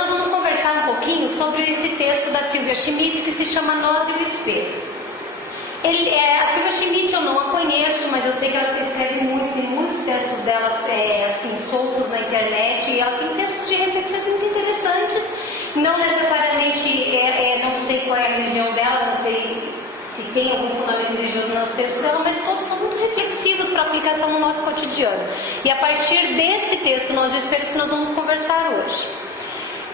nós vamos conversar um pouquinho sobre esse texto da Sylvia Schmidt que se chama Nós e o Espelho. A Sylvia Schmidt eu não a conheço, mas eu sei que ela escreve muito, tem muitos textos dela assim, soltos na internet, e ela tem textos de reflexões muito interessantes. Não necessariamente, não sei qual é a religião dela, não sei se tem algum fundamento religioso nos textos dela, mas todos são muito reflexivos para aplicação no nosso cotidiano. E a partir desse texto, Nós e o Espelho, que nós vamos conversar hoje.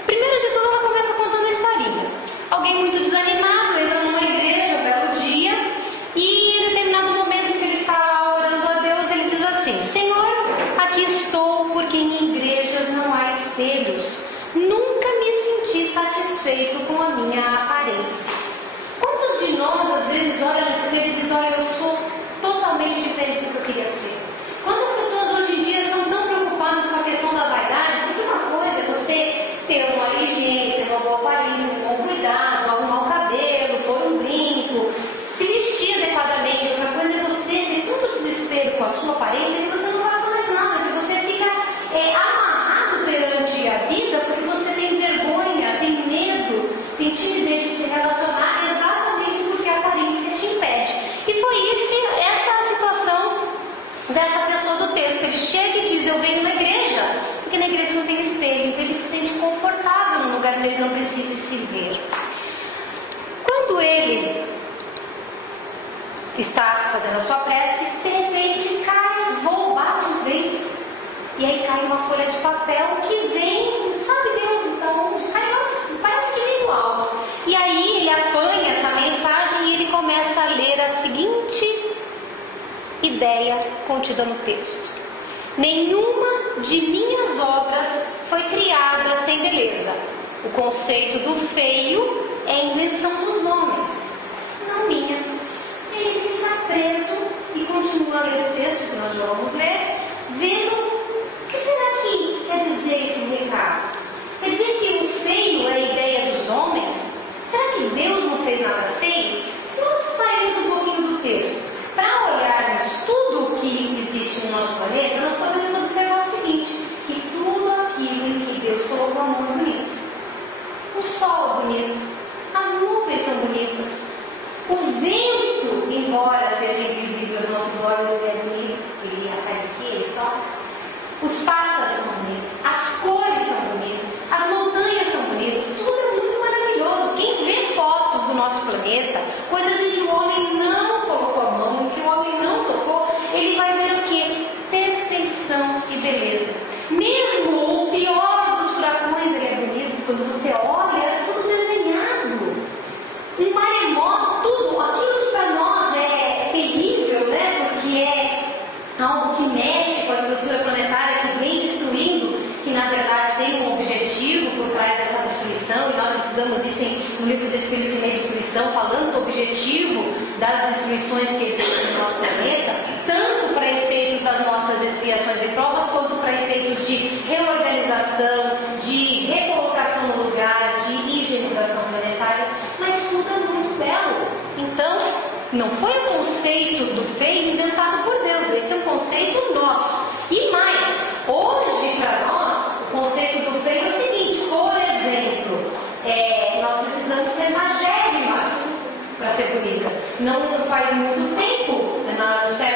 Primeiro de tudo, ela começa contando a historinha. Alguém muito desanimado entra numa igreja, um belo dia, e em determinado momento em que ele está orando a Deus, ele diz assim: Senhor, aqui estou porque em igrejas não há espelhos. Nunca me senti satisfeito com a minha aparência. Quantos de nós às vezes olham no espelho e dizem: olha, eu sou totalmente diferente do que eu queria ser? Quantas pessoas hoje em dia estão tão preocupadas com a questão da vaidade? Porque uma coisa é você ter uma higiene, ter uma boa aparência, um bom cuidado, arrumar o cabelo, pôr um brinco, se vestir adequadamente. Outra coisa é você ter tanto desespero com a sua aparência que você não faça mais nada, que você fica amarrado perante a vida porque você tem vergonha, tem medo, tem timidez de se relacionar, exatamente porque a aparência te impede. E foi essa a situação dessa pessoa do texto. Ele chega e diz: eu venho na igreja, porque na igreja não tem espelho, então ele se sente confortável num lugar onde ele não precisa se ver. Quando ele está fazendo a sua prece, de repente bate o vento, e aí cai uma folha de papel que vem, sabe Deus, então, onde cai, parece que vem do alto. E aí ele apanha essa mensagem e ele começa a ler a seguinte ideia contida no texto: nenhuma de minhas obras foi criada sem beleza. O conceito do feio é invenção dos homens, não minha. Ele fica preso e continua a ler o texto que nós já vamos ler, vendo o que será que quer dizer esse recado. Quer dizer que o feio é a ideia dos homens? Será que Deus não fez nada feio? Se nós sairmos um pouquinho do texto para olharmos tudo o que existe no nosso planeta, nós podemos observar o seguinte: que tudo aquilo em que Deus colocou a mão é bonito. O sol é bonito, as nuvens são bonitas, o vento, embora seja invisível aos nossos olhos, ele é bonito, ele acaricia, ele toca. Os pássaros são bonitos, as cores são bonitas, as montanhas são bonitas, tudo é muito maravilhoso. Quem vê fotos do nosso planeta, coisas em que o homem não colocou a mão, em que o homem não tocou, ele vai ver o quê? Perfeição e beleza. Mesmo o pior dos furacões, ele é bonito. Quando você olha, é tudo desenhado. Um maremoto, tudo, aquilo que para nós é terrível, né? Porque é algo que mexe com a estrutura planetária, que vem destruindo, que na verdade tem um objetivo por trás dessa destruição, e nós estudamos isso no livro dos Espíritos e Meio de Destruição, falando do objetivo das destruições que existem no nosso planeta, tanto para efeitos das nossas expiações e provas, quanto para efeitos de reorganização, de recolocação no lugar, de higienização planetária, mas tudo é muito belo. Então, não foi o conceito do feio inventado por Deus, esse é um conceito nosso. E mais, hoje para nós, o conceito do feio é o seguinte: por exemplo, nós precisamos ser magérrimas para ser bonitas. Não faz muito tempo,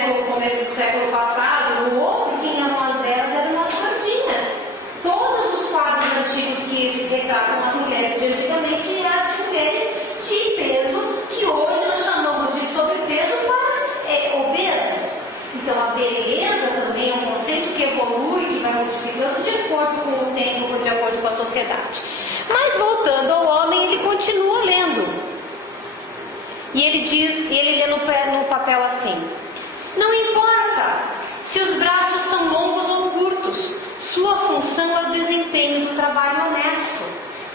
no começo do século passado, o outro, quem eram as delas eram as gordinhas. Todos os quadros antigos que se retratam as mulheres de antigamente eram de mulheres de peso, que hoje nós chamamos de sobrepeso para obesos. Então a beleza também é um conceito que evolui, que vai modificando de acordo com o tempo, de acordo com a sociedade. Mas voltando ao homem, ele continua lendo. E ele diz, e ele lê no papel assim: não importa se os braços são longos ou curtos, sua função é o desempenho do trabalho honesto.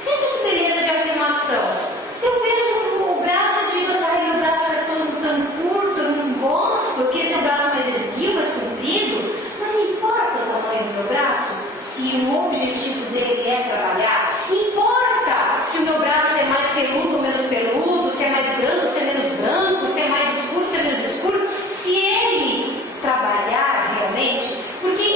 Veja que beleza de afirmação. Se eu vejo o braço, eu digo assim: meu braço é tão curto, eu não gosto, eu queria ter o braço mais esguio, mais comprido. Mas importa o tamanho do meu braço? Se o objetivo dele é trabalhar? Importa se o meu braço é mais peludo ou menos peludo, se é mais branco, se é menos branco, se é mais escuro, se é menos escuro? Se ele trabalhar realmente, porque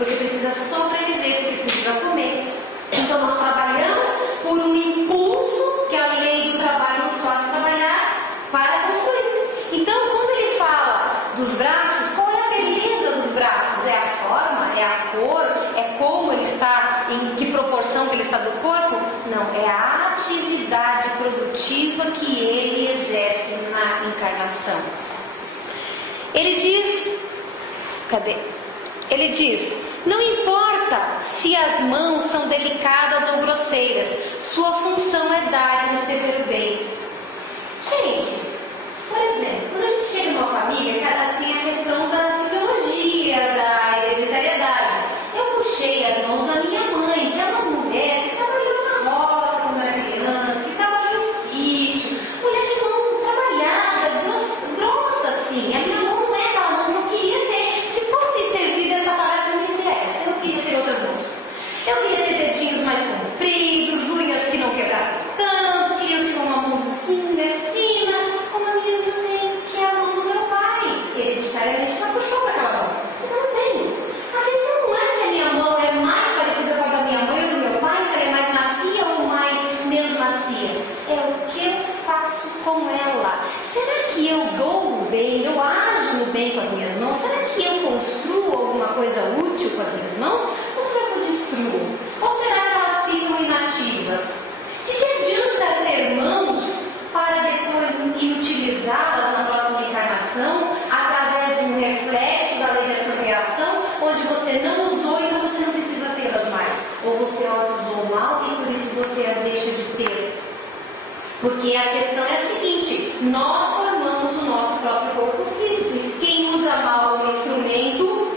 porque precisa sobreviver, porque precisa comer. Então nós trabalhamos por um impulso, que é a lei do trabalho nos faz trabalhar para construir. Então quando ele fala dos braços, qual é a beleza dos braços? É a forma? É a cor? É como ele está, em que proporção que ele está do corpo? Não, é a atividade produtiva que ele exerce na encarnação. Ele diz, Ele diz, não importa se as mãos são delicadas ou grosseiras, sua função é dar e receber o bem. Gente, por exemplo, quando a gente chega numa família, tem a questão da fisiologia, da hereditariedade. Eu puxei as mãos da minha mãe, que é uma mulher que trabalhou na roça quando era criança, que trabalhou em sítio, mulher de mão trabalhada, grossa assim. A minha mão não é aquela mão que eu queria ter. Se fosse servida essa palavra, não me estressa. Eu queria ter outras mãos. Eu queria ter dedinhos mais compridos, unhas que não quebrassem tanto, queria eu ter uma mãozinha fina, como a minha não tem, que é a mão do meu pai. Hereditariamente ela puxou para aquela mão, mas eu não tenho. A questão não é se a minha mão é mais parecida com a da minha mãe ou do meu pai, se ela é mais macia ou menos macia. É o que eu faço com ela. Será que eu dou o bem, eu ajo no bem com as minhas mãos? Será que eu construo alguma coisa útil com as minhas mãos? Ou será que eu destruo? Ou será que elas ficam inativas? De que adianta ter mãos para depois utilizá-las na próxima encarnação através de um reflexo da lei dessa reação, onde você não usou, então você não precisa tê-las mais? Ou você as usou mal e por isso você as deixa de ter? Porque a questão é a seguinte, nós formamos o nosso próprio corpo físico, e quem usa mal o instrumento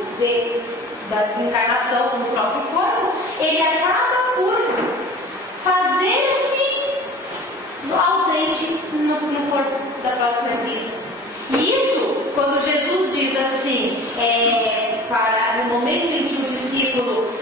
da encarnação como o próprio corpo, ele acaba por fazer-se ausente no corpo da próxima vida. E isso, quando Jesus diz assim, para no momento em que o discípulo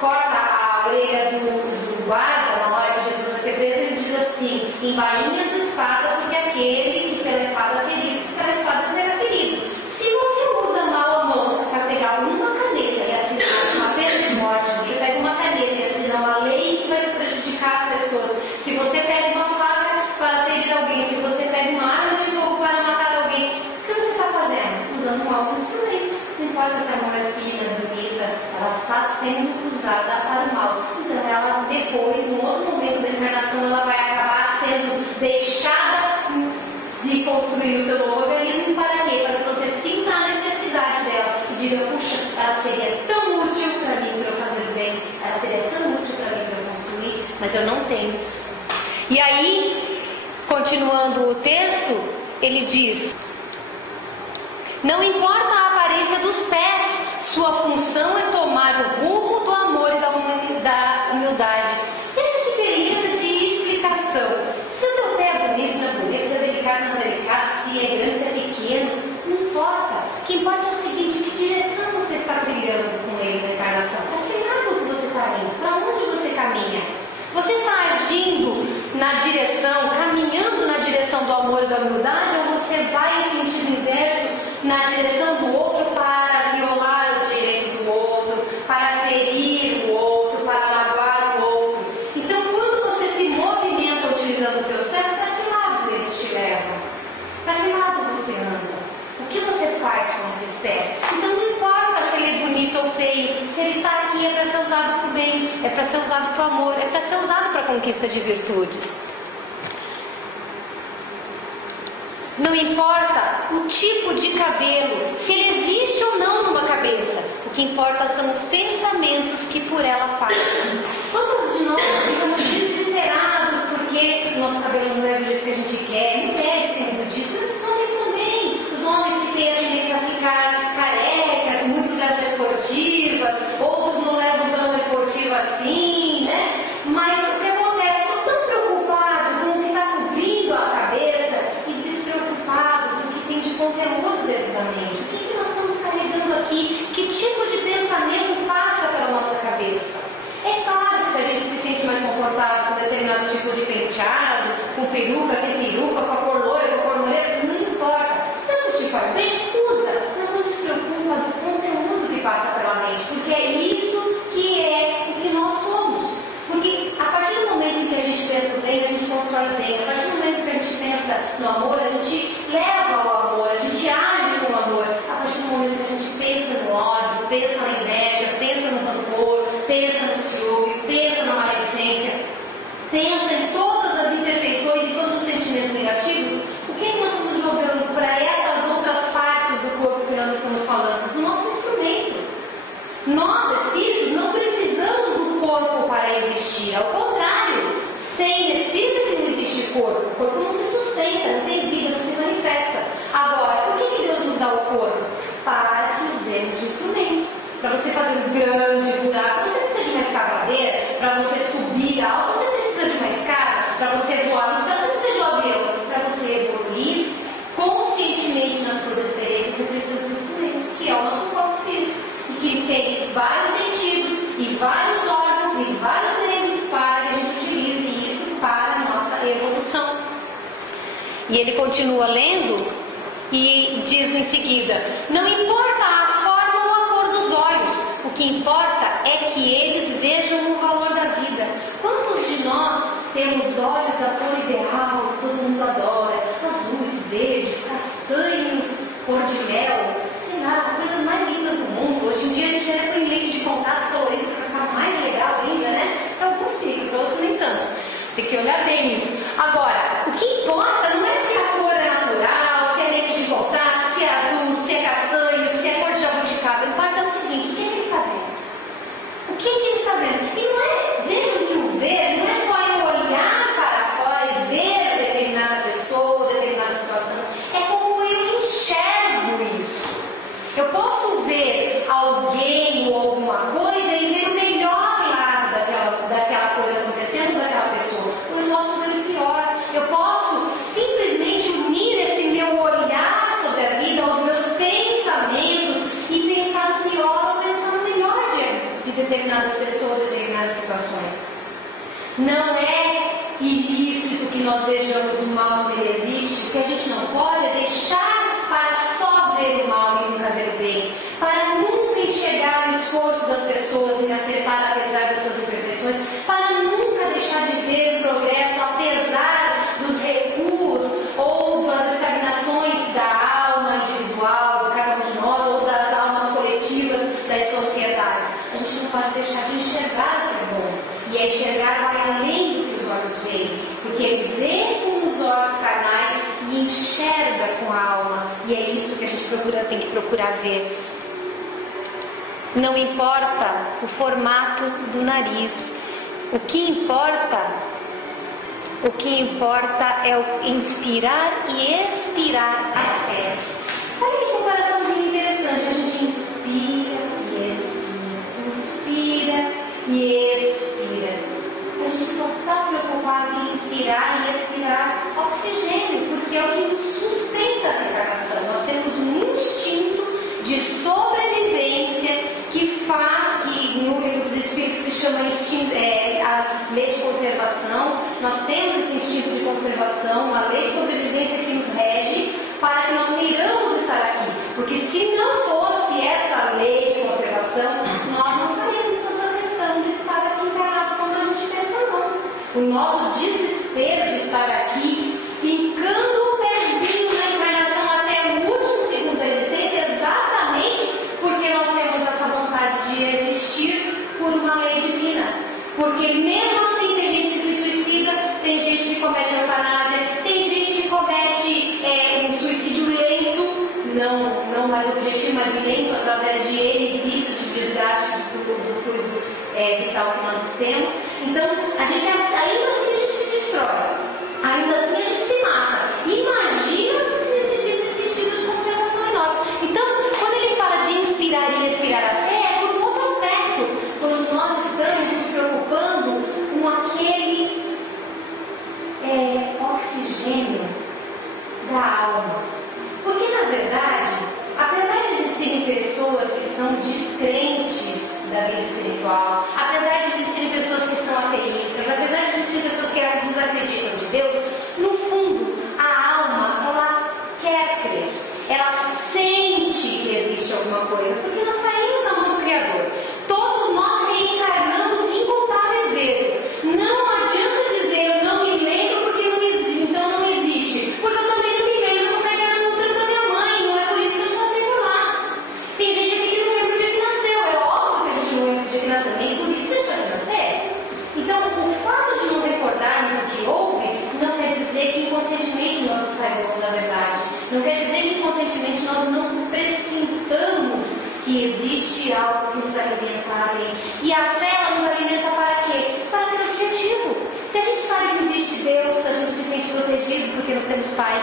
corta a orelha do guarda, na hora que Jesus vai ser preso, ele diz assim, embainha do espada, porque aquele que pela espada ferisse, pela espada será ferido. Se você usa mal a mão para pegar uma caneta e assinar uma pena de morte, você pega uma caneta e assina uma lei que vai se prejudicar as pessoas. Se você pega uma faca para ferir alguém, se você pega uma arma de fogo para matar alguém, o que você está fazendo? Usando um mau instrumento. Não importa se a mão é fina, bonita, ela está sendo usada para o mal. Então ela depois, num outro momento da encarnação, ela vai acabar sendo deixada de construir o seu novo organismo. Para quê? Para que você sinta a necessidade dela e diga, puxa, ela seria tão útil para mim para eu fazer bem, ela seria tão útil para mim para eu construir, mas eu não tenho. E aí, continuando o texto, ele diz, não importa a aparência dos pés, sua função é tomar o rumo do amor e da humildade. Veja que beleza de explicação. Se o teu pé é bonito, não é bonito, se é delicado, se não é delicado, se é grande, se é pequeno, não importa. O que importa é o seguinte, que direção você está trilhando com ele na encarnação? Para que lado que você está indo? Para onde você caminha? Você está agindo na direção, caminhando na direção do amor e da humildade, ou você vai em sentido inverso, na direção do outro para violar o direito do outro, para ferir o outro, para magoar o outro? Então, quando você se movimenta utilizando os teus pés, para que lado eles te levam? Para que lado você anda? O que você faz com esses pés? Então, não importa se ele é bonito ou feio, se ele está aqui é para ser usado para o bem, é para ser usado para o amor, é para ser usado para a conquista de virtudes. Não importa o tipo de cabelo, se ele existe ou não numa cabeça. O que importa são os pensamentos que por ela passam. Quantos de nós ficamos desesperados porque o nosso cabelo não é do jeito que a gente quer? Mulheres têm muito disso, mas os homens também. Os homens que têm a tendência a ficar carecas, muitos levam esportivas, outros não levam tão esportiva assim, né? Mas o que acontece? Estão tão preocupados com o que está cobrindo a cabeça e despreocupados do que tem de conteúdo dentro da mente. O que nós estamos carregando aqui? Que tipo de pensamento passa pela nossa cabeça? É claro que se a gente se sente mais confortável com determinado tipo de penteado, com peruca, sem peruca, com a cor loira, com a cor morena, não importa. Se isso te faz bem, usa, mas não se preocupa do conteúdo que passa pela no amor, a gente leva ao amor, a gente age com amor. A partir do momento que a gente pensa no ódio, pensa na inveja, pensa no rancor, pensa no ciúme, pensa na maledicência, pensa em todas as imperfeições e todos os sentimentos negativos, o que nós estamos jogando para essas outras partes do corpo que nós estamos falando? Do nosso instrumento. Nós, espíritos, não precisamos do corpo para existir. Ao contrário, sem espírito que não existe corpo. O corpo não se sustenta, não tem vida, não se manifesta. Agora, por que Deus nos dá o corpo? Para que usemos de instrumento. Para você fazer um grande buraco, você precisa de uma escavadeira. Para você subir alto, você precisa de uma escada. Para você voar no céu, você precisa de um avião. Para você evoluir conscientemente nas suas experiências, você precisa do instrumento, que é o nosso corpo físico. E que tem vários sentidos, e vários órgãos, e vários membros para que a gente utilize isso para a nossa evolução. E ele continua lendo e diz em seguida: não importa a forma ou a cor dos olhos, o que importa é que eles vejam o valor da vida. Quantos de nós temos olhos da cor ideal, que todo mundo adora, azuis, verdes, castanhos, cor de mel, sei lá, coisas mais lindas do mundo. Hoje em dia a gente já tem lente de contato colorido para ficar mais legal ainda, né? Para alguns ficam, para outros nem tanto. Tem que olhar bem isso. Agora, o que importa não é se a cor é natural, se é lente de contato, se é azul, se é castanho, se é cor de jabuticaba. O que importa é o seguinte: o que ele está vendo? O que ele está vendo? E não é, veja que o ver, não é só eu olhar para fora e ver determinada pessoa, determinada situação. É como eu enxergo isso. Eu posso ver alguém ou alguma coisa e ver o melhor lado daquela coisa acontecendo, daquela pessoa. Ou eu posso ver o pior. Eu posso simplesmente unir esse meu olhar sobre a vida aos meus pensamentos e pensar no pior ou pensar no melhor de determinadas pessoas, de determinadas situações. Não é ilícito que nós vejamos o mal onde ele existe. O que a gente não pode é deixar para só ver o mal e nunca ver o bem, para nunca enxergar o esforço das pessoas e acertar apesar das suas imperfeições, para nunca deixar de ver o progresso apesar dos recuos ou das estagnações da alma individual, de cada um de nós, ou das almas coletivas das sociedades. A gente não pode deixar de enxergar o que é bom, e é enxergar vai além do que os olhos veem, porque ele vê com os olhos carnais e enxerga com a alma, e é isso que a gente tem que procurar ver. Não importa o formato do nariz, o que importa é o inspirar e expirar a fé. Olha que comparaçãozinha interessante. A gente inspira e expira e expira. A gente só está preocupado em inspirar e expirar oxigênio, porque é o que nos sustenta a encarnação. Nós temos um instinto de sobrevivência que faz, que no livro dos Espíritos se chama a lei de conservação. Nós temos esse instinto de conservação, uma lei de sobrevivência que nos rege para que nós queiramos estar aqui. Porque se não fosse essa lei de conservação, nós não faríamos tanta questão de estar aqui encarnados como a gente pensa, não. O nosso desespero de estar aqui, ficando o pezinho na encarnação até o último segundo da existência, exatamente porque nós temos essa vontade de existir por uma lei divina. Porque mesmo assim tem gente que se suicida, tem gente que comete eutanásia, tem gente que comete um suicídio lento, não mais objetivo, mas lento, através de N pistas de desgastes do fluido vital que nós temos. Então, ainda assim a gente se destrói, ainda assim a gente se mata. Imagina se existisse esse instinto de conservação em nós. Então, quando ele fala de inspirar e expirar a fé, é por um outro aspecto. Quando nós estamos nos preocupando com aquele oxigênio da alma. Porque, na verdade, apesar de existirem pessoas que são descrentes da vida espiritual, apesar de existirem pessoas que são ateístas, apesar de existirem Pai.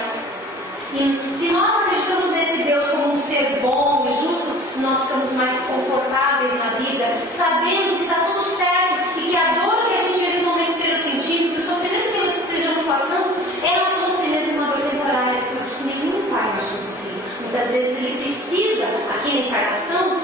E se nós acreditamos nesse Deus como um ser bom e justo, nós ficamos mais confortáveis na vida, sabendo que está tudo certo e que a dor que a gente eventualmente esteja sentindo, que o sofrimento que nós estejamos passando, é um sofrimento e uma dor temporária, porque nenhum pai machuca o filho. Muitas vezes ele precisa, aqui na encarnação,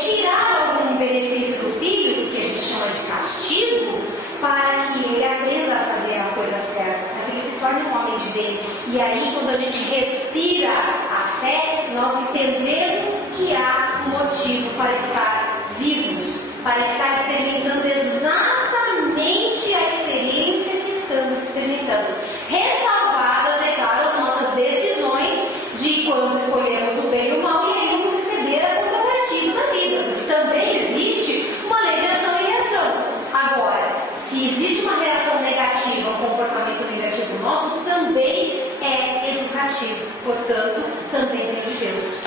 tirar algum benefício do filho, que a gente chama de castigo, para que ele aprenda a fazer a coisa certa, para que ele se torne um homem de bem. E aí, quando a gente respira a fé, nós entendemos que há um motivo para estar vivos, para estar experimentando exatamente a experiência que estamos experimentando. Ressalvadas, é claro, as nossas decisões de quando escolhemos o bem e o mal e aí vamos receber a contrapartida da vida, porque também existe uma lei de ação e reação. Agora, se existe uma reação negativa, um comportamento negativo nosso, também é educativo, portanto, também vem de Deus.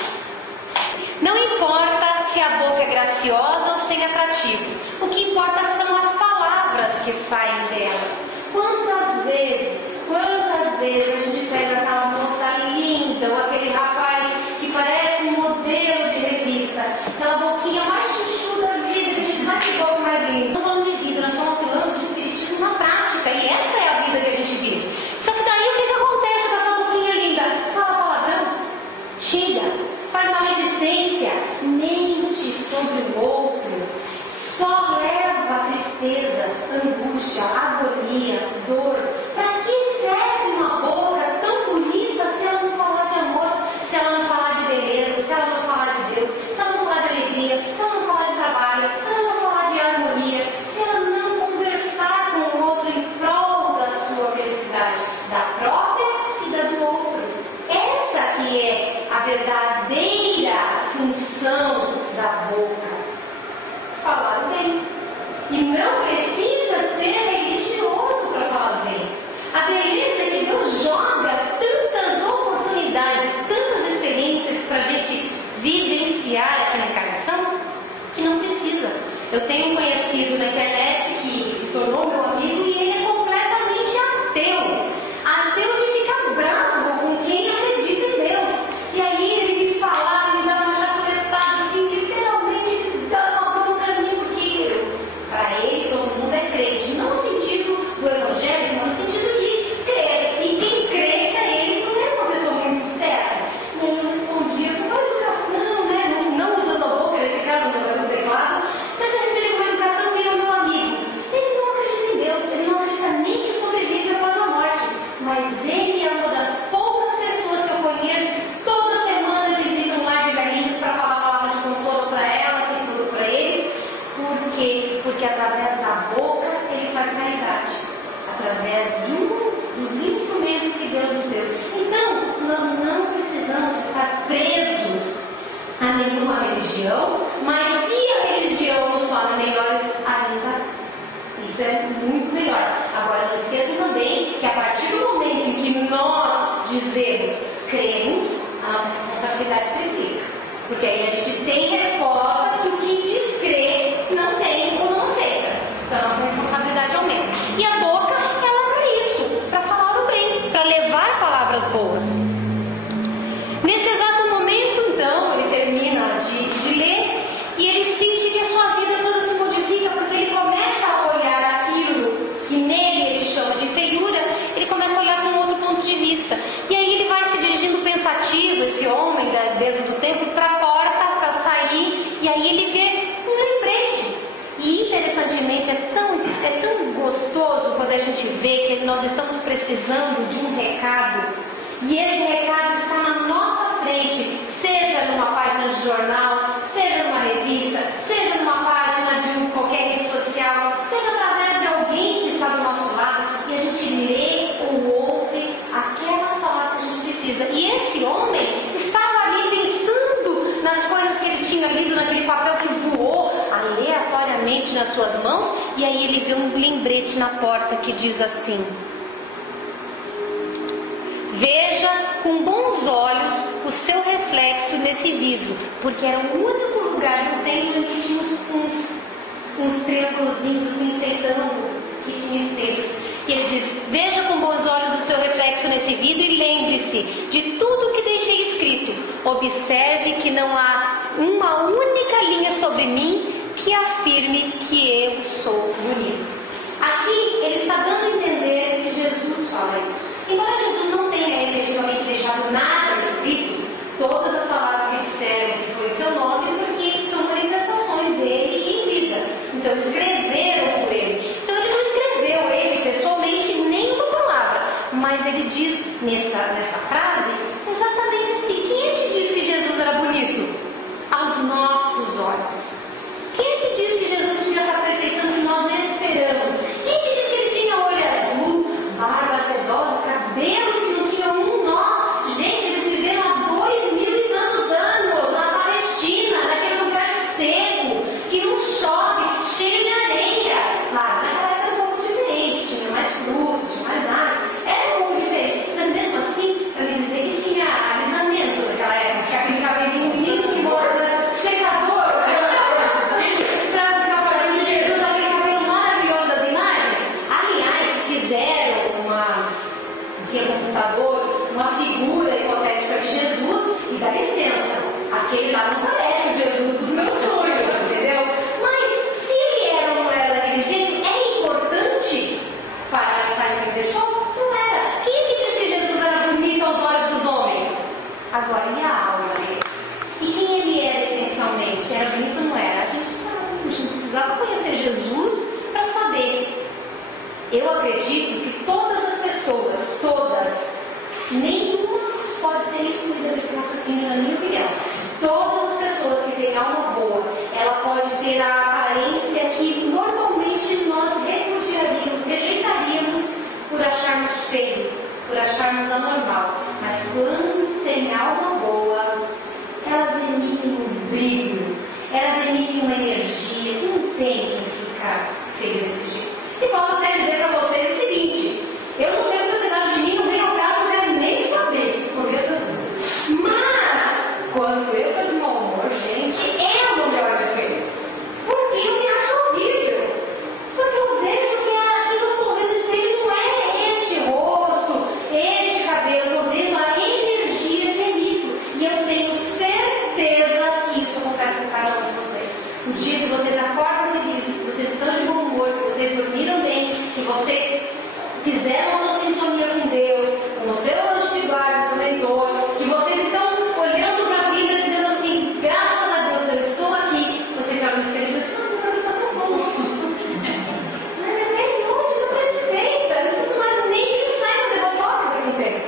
Não importa se a boca é graciosa ou sem atrativos, o que importa são as palavras que saem delas. Quantas vezes a gente pega aquela moça linda, ou aquele rapaz que parece um modelo de revista, aquela boquinha mais chuchu da vida, que a gente vai de boca mais linda. Não falando de vida, nós estamos falando de espiritismo na prática, e essa é a vida que a gente vive. Só que daí o que acontece com essa boquinha linda? Fala palavrão, xinga, faz maledicência, mente sobre o outro, só leva tristeza, angústia, agonia, dor. Para que serve uma boca tão bonita se ela não falar de amor, se ela não falar de beleza, se ela não falar de Deus, se ela não falar de alegria, se ela não falar de trabalho, se ela não falar de harmonia, se ela não conversar com o outro em prol da sua felicidade, da própria e da do outro. Essa que é a verdadeira função da boca. Falar bem. E não precisa ser religioso para falar bem. A beleza é que Deus joga tantas oportunidades, tantas experiências para a gente vivenciar aqui na encarnação, que não precisa. Eu tenho um conhecido na internet que se tornou meu amigo e ele é completamente ateu. Ateu de ficar bravo com quem acredita em Deus. E aí ele me falava, me dava uma chapuletada assim, literalmente dava uma bronca em mim, porque para ele todo mundo é crente. Não no sentido do evangélico, mas no sentido de crer. E quem crê para ele não é uma pessoa muito esperta. E aí eu respondia com uma educação, né? Não usando a boca, nesse caso, não vai ser teclado, mas eu respeito com uma educação que era meu amigo. Ele não acredita em Deus, ele não acredita nem que sobrevive após a morte. Mas ele é uma das poucas pessoas que eu conheço. Toda semana eu visito um lar de velhinhos para falar palavras de consolo para elas e tudo para eles. Por quê? Porque através da boca ele faz caridade. Através dos instrumentos que Deus nos deu. Então, nós não precisamos estar presos a nenhuma religião, mas se a religião nos torna melhores ainda, isso é muito melhor. Agora, não esqueçam também que a partir do momento em que nós dizemos cremos, a nossa responsabilidade triplica. Porque aí a gente tem respostas que o que diz crer não tem ou não aceita. Então a nossa responsabilidade aumenta. E a boca, ela é para isso, para falar o bem, para levar palavras boas. Nesse exato momento, então, ele termina de ler e ele sente que a sua vida toda se modifica, porque ele começa a olhar aquilo que nele ele chama de feiura, ele começa a olhar com um outro ponto de vista. E aí ele vai se dirigindo pensativo, esse homem dentro do templo, para a porta, para sair, e aí ele vê um lembrete. E interessantemente é tão gostoso quando a gente vê que nós estamos precisando de um recado, e esse recado está na nossa frente, seja numa página de jornal, seja numa revista, seja numa página de qualquer rede social, seja através de alguém que está do nosso lado, e a gente lê ou ouve aquelas palavras que a gente precisa. E esse homem estava ali pensando nas coisas que ele tinha lido naquele papel que voou aleatoriamente nas suas mãos, e aí ele vê um lembrete na porta que diz assim: veja com bons olhos o seu reflexo nesse vidro, porque era o único lugar do templo em que tinha uns triângulozinhos assim, enfeitando, que tinha espelhos. E ele diz: veja com bons olhos o seu reflexo nesse vidro e lembre-se de tudo que deixei escrito. Observe que não há uma única linha sobre mim que afirme que eu sou bonito. Aqui ele está dando a entender que Jesus fala isso. Embora Jesus não tenha efetivamente deixado nada escrito, todas as palavras que disseram que foi seu nome, porque são manifestações dele em vida. Então escreveram por ele. Então ele não escreveu ele pessoalmente nenhuma palavra, mas ele diz nessa frase exatamente assim: quem é que diz que Jesus era bonito? Aos nossos olhos. Quem é que diz que Jesus tinha essa perfeição que nós esperamos? Quem é que diz que ele tinha olho azul, barba sedosa, cabelos que não tinham um nó? Gente, eles viveram há 2000 e tantos anos na Palestina, naquele lugar seco, que não chove, cheio de areia. Claro, naquela época era um pouco diferente, tinha mais frutos, tinha mais árvores, era um pouco diferente. Mas mesmo assim, eu ia dizer que tinha alisamento naquela época, aquele cabelinho lindo que mostra secador. Computador, uma figura hipotética de Jesus, e dá licença, aquele lá não parece o Jesus dos meus sonhos, entendeu? Mas se ele era ou não era daquele jeito, é importante para a mensagem que ele deixou? Não era. Quem é que diz que Jesus era bonito aos olhos dos homens? Agora, e a alma dele? E quem ele era essencialmente? Era bonito ou não era? A gente sabe, a gente não precisava conhecer Jesus para saber. Eu acredito que todas as pessoas, todas, nenhuma pode ser excluída desse raciocínio, na minha opinião. Todas as pessoas que têm alma boa, ela pode ter a aparência que normalmente nós rejeitaríamos por acharmos feio, por acharmos anormal. Mas quando tem alma boa, elas emitem um brilho, elas emitem uma energia que não tem quem ficar feio desse jeito. E posso até dizer para vocês o seguinte: eu não sei o que vocês acham de mim, não vem ao caso, não quero nem saber, por ver outras coisas. Mas, quando eu estou de mau humor, gente, eu não me olho no espelho. Porque eu me acho horrível. Porque eu vejo que aquilo que eu estou vendo no espelho não é este rosto, este cabelo, eu estou vendo a energia que emito. E eu tenho certeza que isso acontece com cada um de vocês. O dia que vocês acordam felizes, que vocês estão de bom humor, que vocês dormiram bem, que vocês fizeram a sua sintonia com Deus, com o seu anjo de guarda, seu mentor, que vocês estão olhando para a vida dizendo assim: graças a Deus eu estou aqui. Vocês olham no espelho e dizem: nossa, meu está tão bom. Minha pele hoje está perfeita, não preciso mais nem pensar em fazer botox aqui no tempo.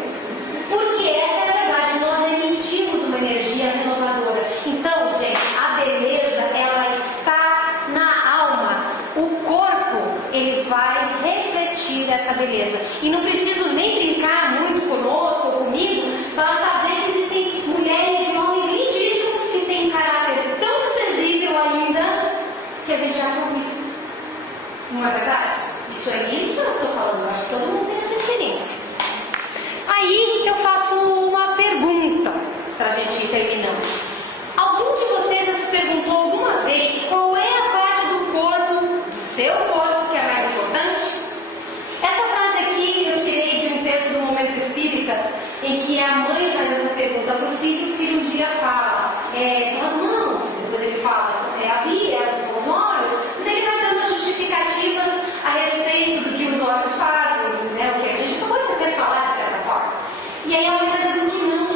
Porque essa é a verdade, nós emitimos uma energia renovadora. Então, gente, a beleza, ela está na alma. O corpo, ele vai refletir essa beleza. E não preciso nem brincar muito conosco ou comigo para saber que existem mulheres e homens lindíssimos que têm um caráter tão desprezível ainda que a gente acha ruim. Não é verdade? Isso aí, isso eu estou falando, eu acho que todo mundo tem essa experiência. Aí eu faço uma pergunta para a gente ir terminando. Algum de vocês já se perguntou alguma vez qual é a parte do corpo, do seu corpo, que é mais importante? Essa frase aqui eu tirei de um texto do Momento Espírita, em que a mãe faz essa pergunta para o filho um dia fala: são as mãos, depois ele fala: é a via, são os olhos, mas ele vai dando justificativas a respeito do que os olhos fazem, né? O que a gente pode até falar de certa forma. E aí a mãe vai dizendo que não.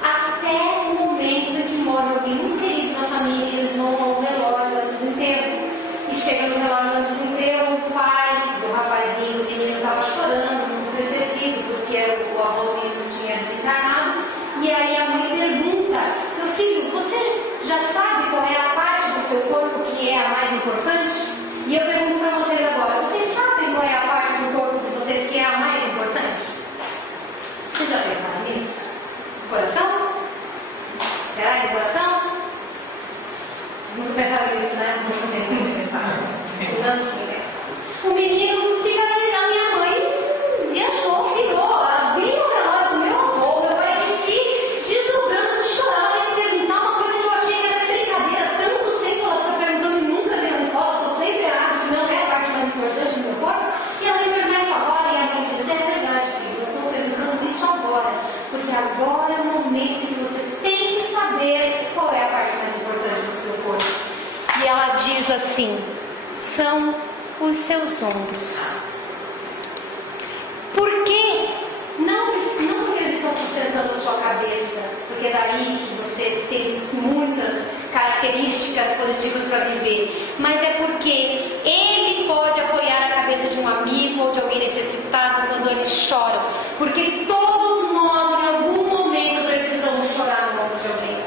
Até o momento em que morre alguém muito querido na família, eles vão ao velório antes do enterro. E chega no velório antes do enterro, o pai do rapazinho, do menino, estava chorando, muito entristecido, porque o avô do menino tinha desencarnado. E aí a mãe pergunta: meu filho, você já sabe qual é a parte do seu corpo que é a mais importante? E eu pergunto para vocês agora: vocês sabem qual é a parte do corpo de vocês que é a mais importante? Vocês já pensaram nisso? Coração? Será que é coração? Vocês nunca pensaram nisso, né? Não tinha pensado. Não tinha pensado. O menino fica ali, a minha mãe viajou, virou, abriu o velório do meu avô, meu pai disse, desdobrando de chorar. Ela vai me perguntar uma coisa que eu achei que era brincadeira. Tanto tempo ela está perguntando e nunca deu resposta. Eu estou sempre errado. Não, assim, são os seus ombros. Por quê? Não porque eles estão sustentando a sua cabeça, porque é daí que você tem muitas características positivas para viver, mas é porque ele pode apoiar a cabeça de um amigo ou de alguém necessitado quando eles choram, porque todos nós em algum momento precisamos chorar no ombro de alguém,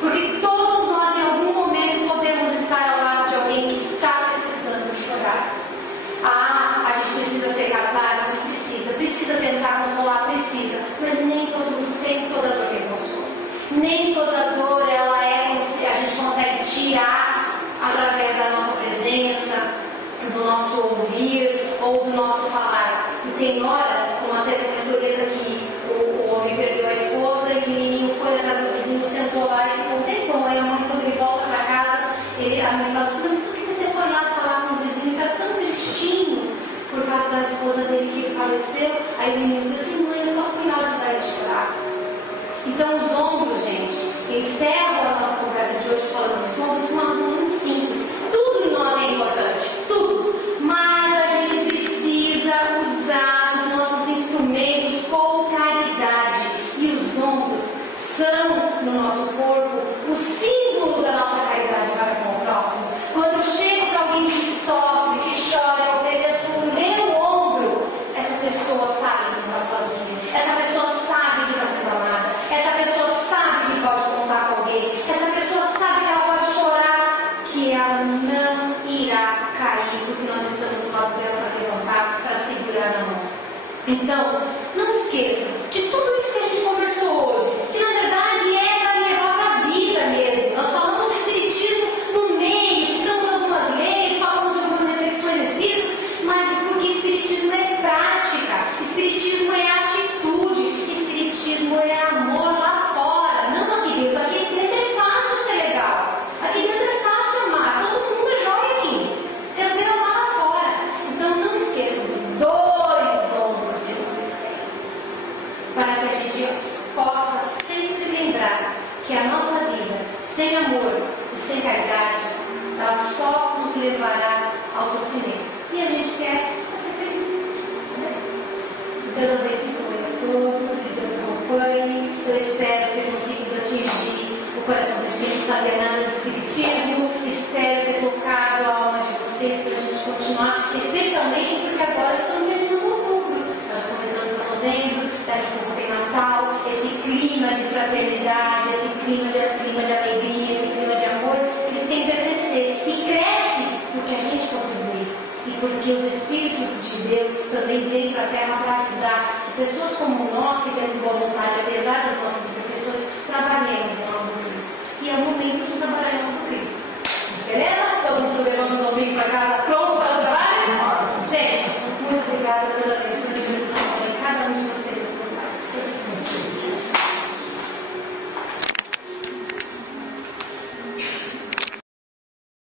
porque todos nós em algum momento podemos estar ao lado de alguém que está precisando chorar. A gente precisa ser casado, precisa tentar consolar, precisa, mas nem toda dor tem consolo, nem toda dor a gente consegue tirar através da nossa presença, do nosso ouvir ou do nosso falar. E tem horas, como até tem uma historieta que o homem perdeu a esposa e o menino foi na casa do vizinho, sentou lá e ficou um tempão. Aí a mãe, quando ele volta para casa, a mãe fala assim: por que você foi lá falar com o vizinho? Está tão tristinho por causa da esposa dele que faleceu. Aí o menino diz assim: mãe, eu só fui lá ajudar ele a chorar. Então os ombros, gente, encerram a nossa conversa de hoje falando dos ombros de uma razão muito simples. Tudo em nós é importante, tudo, mas a gente precisa usar os nossos instrumentos com caridade, e os ombros são no nosso corpo o símbolo da nossa caridade para com o próximo. Quando eu chego para alguém que sofre, que chora, eu ofereço o meu ombro, essa pessoa sabe que não está sozinha, essa pessoa sabe que está sendo amada, essa pessoa sabe que pode contar com alguém, essa pessoa sabe que ela pode chorar, que ela não irá cair, porque nós estamos do lado dela para levantar, para segurar na mão. Então, não esqueça de tudo isso que a gente conversou hoje, que na verdade é para levar para a vida mesmo. Nós falamos do espiritismo no meio, citamos algumas leis, falamos de algumas reflexões espíritas, mas porque espiritismo é prática, espiritismo é atitude, espiritismo é amor lá fora, não aqui dentro. Aqui dentro é fácil ser legal, aqui dentro é fácil amar, todo mundo é jovem aqui, quero ver amar lá fora. Então não esqueça dos dois ombros que vocês têm, para que a gente possa sempre lembrar que a nossa vida sem amor e sem caridade, ela só nos levará ao sofrimento, e a gente quer ser feliz, né? Deus abençoe a todos, que Deus acompanhe. Eu espero ter conseguido atingir o coração de quem está no espiritismo, espero ter tocado a alma de vocês para a gente continuar, especialmente porque agora estamos terminando outubro, nós estamos entrando para novembro, daqui a pouco tem Natal, esse clima de fraternidade, esse clima de alegria, esse clima de amor, ele tende a crescer, e cresce porque a gente contribui, e porque os Espíritos de Deus também vêm para a Terra para ajudar, que pessoas como nós, que temos boa vontade, apesar das nossas imperfeições, trabalhemos